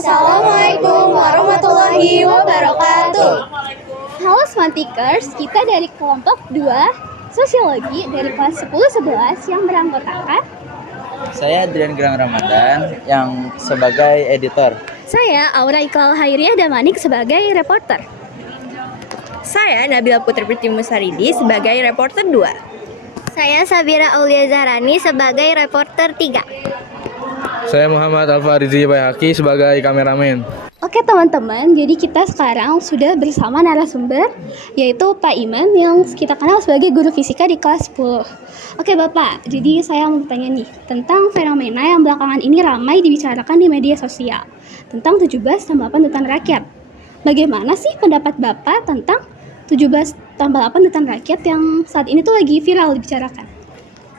Assalamualaikum warahmatullahi wabarakatuh. Halo Smartikers, kita dari kelompok 2 Sosiologi dari kelas 10-11 yang beranggotakan. Saya Adrian Girang Ramadan yang sebagai editor. Saya Aura Iqbal Hairiah Damanik sebagai reporter. Saya Nabila Putri Pritimusaridi sebagai reporter 2. Saya Sabira Aulia Zahrani sebagai reporter 3. Saya Muhammad Alfarizi Bayhaqi sebagai kameramen. Oke teman-teman, jadi kita sekarang sudah bersama narasumber, yaitu Pak Iman yang kita kenal sebagai guru fisika di kelas 10. Oke Bapak, jadi saya mau bertanya nih, tentang fenomena yang belakangan ini ramai dibicarakan di media sosial, tentang 17tambah 8 Dutaan Rakyat. Bagaimana sih pendapat Bapak tentang 17tambah 8 Dutaan Rakyat yang saat ini tuh lagi viral dibicarakan?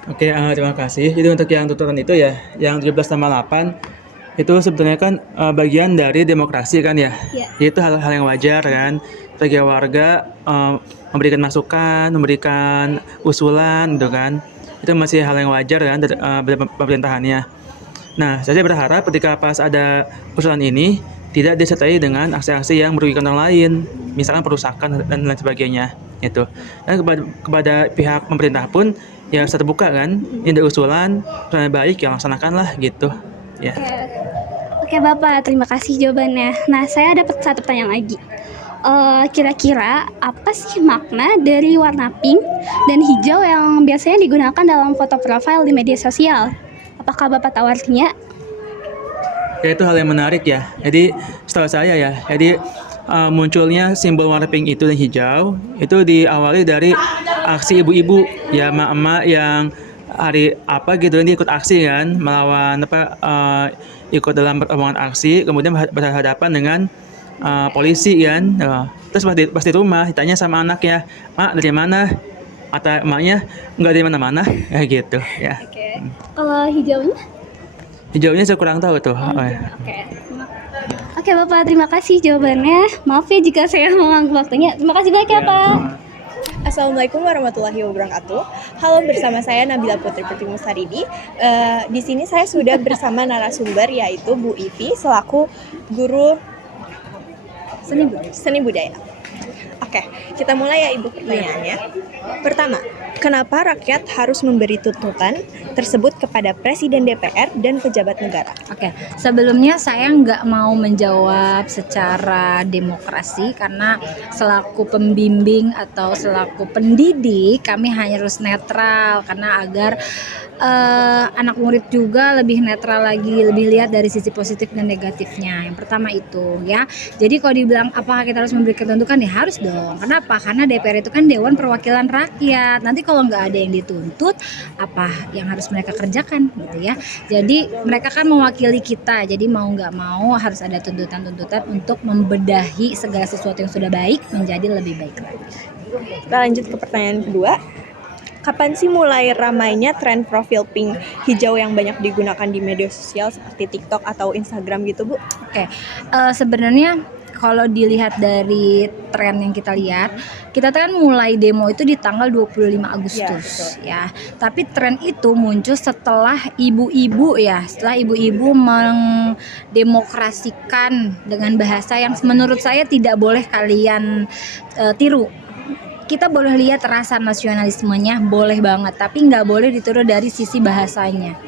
Oke, terima kasih. Jadi untuk yang tuntutan itu ya, yang 17tambah 8 itu sebetulnya kan bagian dari demokrasi kan ya. Ya. Itu hal-hal yang wajar kan. Bagi warga memberikan masukan, memberikan usulan gitu kan. Itu masih hal yang wajar kan dari pemerintahannya. Nah, saya berharap ketika pas ada usulan ini tidak disertai dengan aksi-aksi yang merugikan orang lain, misalkan perusakan dan lain sebagainya itu. Dan kepada pihak pemerintah pun ya harus terbuka kan, ini ada usulan baik yang laksanakanlah gitu ya. Oke Bapak, terima kasih jawabannya. Nah, saya dapat satu pertanyaan lagi. Kira-kira apa sih makna dari warna pink dan hijau yang biasanya digunakan dalam foto profil di media sosial? Apakah Bapak tahu artinya? Ya itu hal yang menarik ya. Jadi setahu saya ya, jadi munculnya simbol warna pink itu dan hijau itu diawali dari aksi ibu-ibu ya, emak-emak yang hari apa gitu ini ikut aksi kan, melawan ikut dalam rombongan aksi, kemudian berhadapan dengan polisi kan. Terus pas di rumah ditanya sama anaknya, "Mak, dari mana?" Atau emaknya, "Enggak dari mana-mana." Kayak gitu ya. Oke. Kalau hijaunya? Hijaunya saya kurang tahu tuh. Oke Bapak, terima kasih jawabannya. Maaf ya jika saya mengganggu waktunya. Terima kasih banyak ya Pak. Assalamualaikum warahmatullahi wabarakatuh. Halo, bersama saya Nabila Putri Pritimusaridi. Di sini saya sudah bersama narasumber yaitu Bu Ivi selaku guru seni budaya. Oke, kita mulai ya Ibu pertanyaannya. Pertama, kenapa rakyat harus memberi tuntutan tersebut kepada Presiden DPR dan pejabat negara? Oke, sebelumnya saya nggak mau menjawab secara demokrasi karena selaku pembimbing atau selaku pendidik kami hanya harus netral karena agar anak murid juga lebih netral lagi, lebih lihat dari sisi positif dan negatifnya. Yang pertama itu ya. Jadi kalau dibilang apakah kita harus memberi ketentuan ya harus dong. Kenapa? Karena DPR itu kan Dewan Perwakilan Rakyat. Nanti kalau nggak ada yang dituntut, apa yang harus mereka kerjakan gitu ya. Jadi mereka kan mewakili kita. Jadi mau nggak mau harus ada tuntutan-tuntutan untuk membedahi segala sesuatu yang sudah baik menjadi lebih baik lagi. Kita lanjut ke pertanyaan kedua. Kapan sih mulai ramainya tren profil pink hijau yang banyak digunakan di media sosial seperti TikTok atau Instagram gitu, Bu? Oke, sebenarnya kalau dilihat dari tren yang kita lihat, kita kan mulai demo itu di tanggal 25 Agustus ya. Tapi tren itu muncul setelah ibu-ibu ya, setelah ibu-ibu mendemokrasikan dengan bahasa yang menurut saya tidak boleh kalian tiru. Kita boleh lihat rasa nasionalismenya, boleh banget, tapi nggak boleh ditiru dari sisi bahasanya.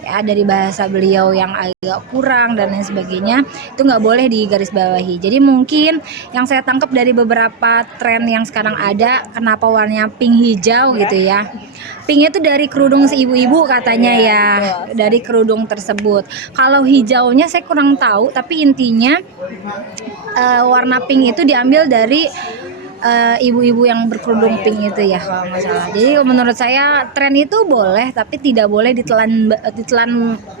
Ya, dari bahasa beliau yang agak kurang dan lain sebagainya, itu nggak boleh digarisbawahi. Jadi mungkin yang saya tangkap dari beberapa tren yang sekarang ada, kenapa warnanya pink hijau gitu ya. Pinknya itu dari kerudung si ibu-ibu katanya ya, dari kerudung tersebut. Kalau hijaunya saya kurang tahu, tapi intinya warna pink itu diambil dari ibu-ibu yang berkerudung pink itu ya kalau nggak salah. Jadi menurut saya tren itu boleh tapi tidak boleh ditelan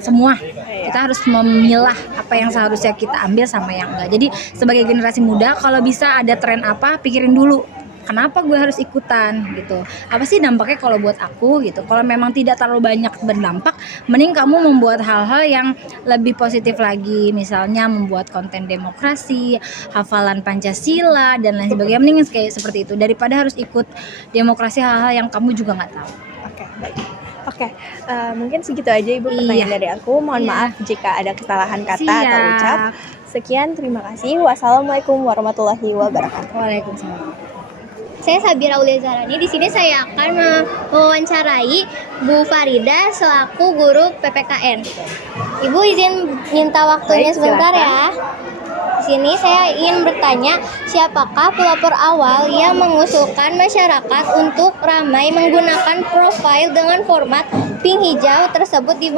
semua. Kita harus memilah apa yang seharusnya kita ambil sama yang enggak. Jadi sebagai generasi muda kalau bisa ada tren apa pikirin dulu. Kenapa gue harus ikutan gitu? Apa sih dampaknya kalau buat aku gitu? Kalau memang tidak terlalu banyak berdampak, mending kamu membuat hal-hal yang lebih positif lagi. Misalnya membuat konten demokrasi, hafalan Pancasila dan lain sebagainya. Mending kayak seperti itu daripada harus ikut demokrasi hal-hal yang kamu juga nggak tahu. Oke, baik. Oke, mungkin segitu aja Ibu pertanyaan dari aku. Mohon maaf jika ada kesalahan kata atau Siap. ucap. Sekian, terima kasih. Wassalamualaikum warahmatullahi wabarakatuh. Waalaikumsalam. Saya Sabira Aulia Zahrani. Di sini saya akan mewawancarai Bu Farida selaku guru PPKN. Ibu izin minta waktunya Baik, sebentar silakan. ya. Di sini saya ingin bertanya, siapakah pelopor awal yang mengusulkan masyarakat untuk ramai menggunakan profil dengan format pink hijau tersebut di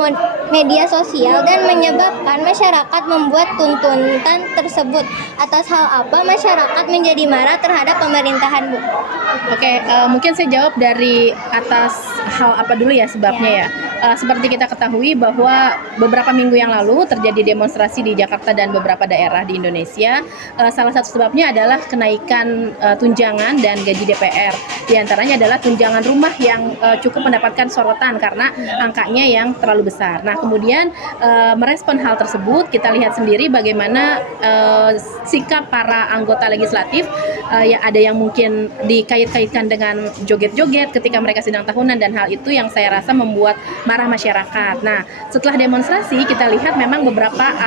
media sosial dan menyebabkan masyarakat membuat tuntutan tersebut? Atas hal apa masyarakat menjadi marah terhadap pemerintahan, Bu? Oke, mungkin saya jawab dari atas hal apa dulu ya sebabnya ya. Seperti kita ketahui bahwa beberapa minggu yang lalu terjadi demonstrasi di Jakarta dan beberapa daerah di Indonesia. Salah satu sebabnya adalah kenaikan tunjangan dan gaji DPR. Di antaranya adalah tunjangan rumah yang cukup mendapatkan sorotan karena angkanya yang terlalu besar. Nah, kemudian merespon hal tersebut, kita lihat sendiri bagaimana sikap para anggota legislatif. Ya, ada yang mungkin dikait-kaitkan dengan joget-joget ketika mereka sidang tahunan, dan hal itu yang saya rasa membuat marah masyarakat. Nah, setelah demonstrasi kita lihat memang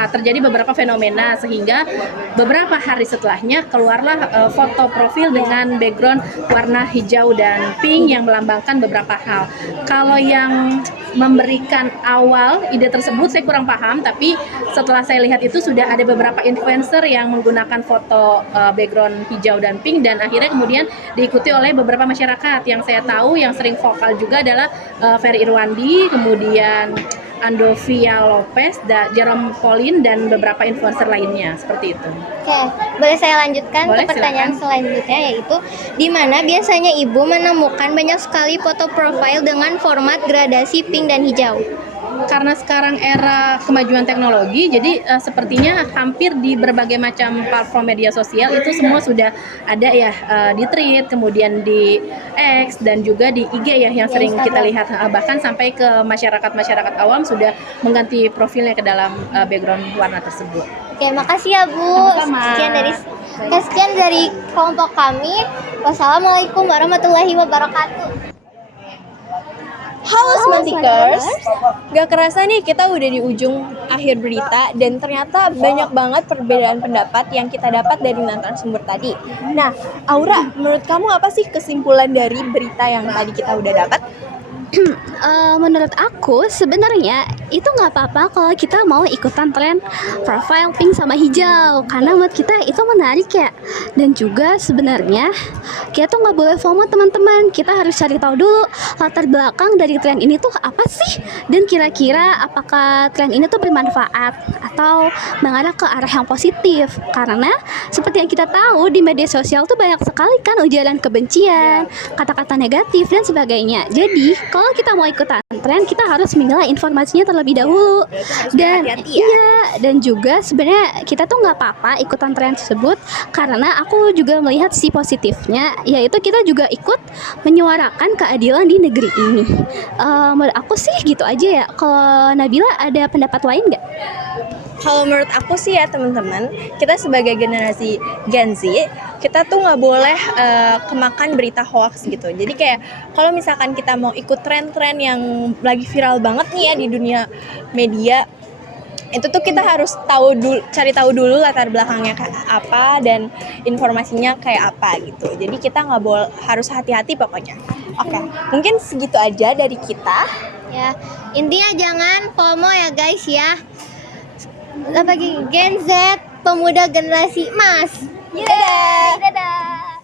terjadi beberapa fenomena, sehingga beberapa hari setelahnya keluarlah foto profil dengan background warna hijau dan pink yang melambangkan beberapa hal. Kalau yang memberikan awal ide tersebut saya kurang paham, tapi setelah saya lihat itu sudah ada beberapa influencer yang menggunakan foto background hijau dan pink, dan akhirnya kemudian diikuti oleh beberapa masyarakat. Yang saya tahu yang sering vokal juga adalah Ferry Irwandi, kemudian Andovia Lopez, Jerome Pauline, dan beberapa influencer lainnya seperti itu. Oke, boleh saya lanjutkan Boleh, ke pertanyaan silakan. selanjutnya, yaitu di mana biasanya Ibu menemukan banyak sekali foto profil dengan format gradasi pink dan hijau? Karena sekarang era kemajuan teknologi, jadi sepertinya hampir di berbagai macam platform media sosial itu semua sudah ada ya, di Thread, kemudian di X, dan juga di IG ya yang sering kita lihat. Bahkan sampai ke masyarakat awam sudah mengganti profilnya ke dalam background warna tersebut. Oke, makasih ya Bu. Sama-sama. Sekian dari kelompok kami. Wassalamualaikum warahmatullahi wabarakatuh. Halo Semantikers, gak kerasa nih kita udah di ujung akhir berita, dan ternyata banyak banget perbedaan pendapat yang kita dapat dari narasumber tadi. Nah, Aura, menurut kamu apa sih kesimpulan dari berita yang tadi kita udah dapat? Menurut aku sebenarnya itu nggak apa-apa kalau kita mau ikutan tren profile pink sama hijau, karena menurut kita itu menarik ya. Dan juga sebenarnya kita tuh nggak boleh FOMO teman-teman, kita harus cari tahu dulu latar belakang dari tren ini tuh apa sih, dan kira-kira apakah tren ini tuh bermanfaat atau mengarah ke arah yang positif. Karena seperti yang kita tahu di media sosial tuh banyak sekali kan ujaran kebencian, kata-kata negatif dan sebagainya. Jadi kalau kita mau ikutan tren, kita harus memilah informasinya terlebih dahulu. Dan berhati-hati ya. iya, dan juga sebenarnya kita tuh nggak apa-apa ikutan tren tersebut, karena aku juga melihat sisi positifnya, yaitu kita juga ikut menyuarakan keadilan di negeri ini. Menurut aku sih gitu aja ya. Kalau Nabila ada pendapat lain nggak? Kalau menurut aku sih ya teman-teman, kita sebagai generasi Gen Z, kita tuh nggak boleh kemakan berita hoax gitu. Jadi kayak kalau misalkan kita mau ikut tren-tren yang lagi viral banget nih ya di dunia media, itu tuh kita harus cari tahu dulu latar belakangnya kayak apa dan informasinya kayak apa gitu. Jadi kita nggak boleh, harus hati-hati pokoknya. Oke, mungkin segitu aja dari kita. Ya, intinya jangan FOMO ya guys ya. Bagi Gen Z, pemuda generasi emas. Dadah. Dadah.